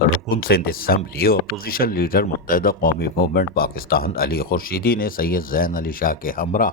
رکن Sindh assembly opposition leader متحدہ قومی موومنٹ پاکستان علی خورشیدی نے سید زین علی شاہ کے ہمراہ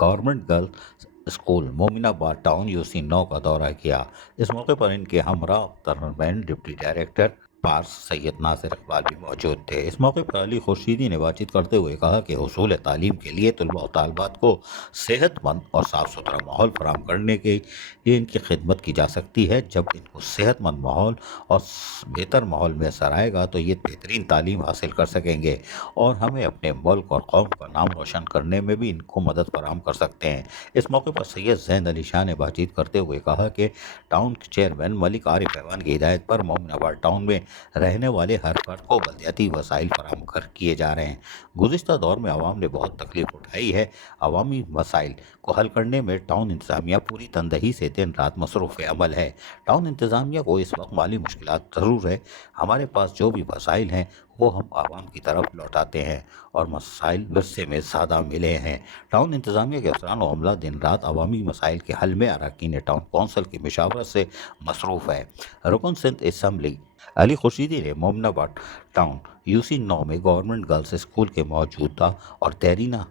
گورنمنٹ گرلز اسکول مومن آباد ٹاؤن UC 9 کا دورہ کیا۔ اس موقع پر ان کے ہمراہ ترنمین ڈپٹی ڈائریکٹر پارس سید ناصر اقبال بھی موجود تھے۔ اس موقع پر علی خورشیدی نے بات چیت کرتے ہوئے کہا کہ حصول تعلیم کے لیے طلباء و طالبات کو صحت مند اور صاف ستھرا ماحول فراہم کرنے کے لیے ان کی خدمت کی جا سکتی ہے۔ جب ان کو صحت مند ماحول اور بہتر ماحول میسر آئے گا تو یہ بہترین تعلیم حاصل کر سکیں گے اور ہمیں اپنے ملک اور قوم کا نام روشن کرنے میں بھی ان کو مدد فراہم کر سکتے ہیں۔ اس موقع پر سید زین علی شاہ نے بات چیت کرتے ہوئے کہا کہ ٹاؤن کے چیئرمین ملک عارف ایوان کی ہدایت پر مومن آباد ٹاؤن میں رہنے والے ہر فرد کو بلدیاتی وسائل فراہم کیے جا رہے ہیں۔ گزشتہ دور میں عوام نے بہت تکلیف اٹھائی ہے۔ عوامی مسائل کو حل کرنے میں ٹاؤن انتظامیہ پوری تندہی سے دن رات مصروف عمل ہے۔ ٹاؤن انتظامیہ کو اس وقت مالی مشکلات ضرور ہے۔ ہمارے پاس جو بھی وسائل ہیں وہ ہم عوام کی طرف لوٹاتے ہیں اور مسائل ورثے میں زیادہ ملے ہیں۔ ٹاؤن انتظامیہ کے افسران و عملہ دن رات عوامی مسائل کے حل میں اراکین ٹاؤن کونسل کی مشاورت سے مصروف ہے۔ رکن سندھ اسمبلی علی خورشیدی نے مومن آباد ٹاؤن UC 9 میں گورنمنٹ گرلز اسکول کے موجودہ اور دیرینہ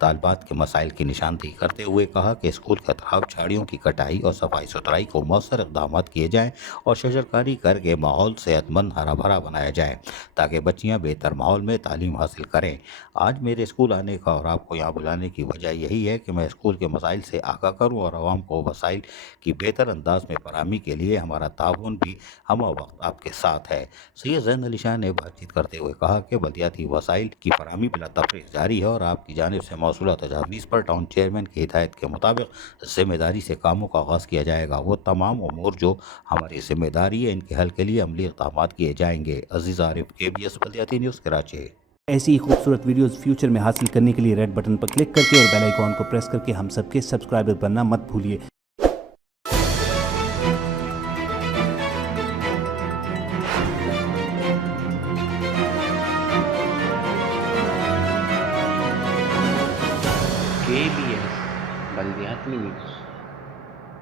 طالبات کے مسائل کی نشاندہی کرتے ہوئے کہا کہ اسکول کے اطراف جھاڑیوں کی کٹائی اور صفائی ستھرائی کو مؤثر اقدامات کیے جائیں اور شجرکاری کر کے ماحول صحت مند ہرا بھرا بنایا جائے تاکہ بچیاں بہتر ماحول میں تعلیم حاصل کریں۔ آج میرے اسکول آنے کا اور آپ کو یہاں بلانے کی وجہ یہی ہے کہ میں اسکول کے مسائل سے آگاہ کروں اور عوام کو وسائل کی بہتر انداز میں فراہمی کے لیے ہمارا تعاون بھی ہمہ وقت آپ کے ساتھ ہے۔ سید زین علی شاہ نے بات چیت کرتے ہوئے کہا کہ بلدیاتی وسائل کی فراہمی بلا تفریق جاری ہے اور آپ کی جانب سے موصولہ تجاویز پر ٹاؤن چیئرمین کی ہدایت کے مطابق ذمہ داری سے کاموں کا آغاز کیا جائے گا۔ وہ تمام امور جو ہماری ذمہ داری ہے ان کے حل کے لیے عملی اقدامات کیے جائیں گے۔ عزیز عارف، KBS بلدیاتی نیوز، کراچی۔ ایسی ہی خوبصورت ویڈیوز فیوچر میں حاصل کرنے کے لیے ریڈ بٹن پر کلک کر کے اور بیل آئیکن کو پریس کر کے ہم سب کے سبسکرائبر بننا مت بھولیے۔ KBS بلدیاتی نیوز۔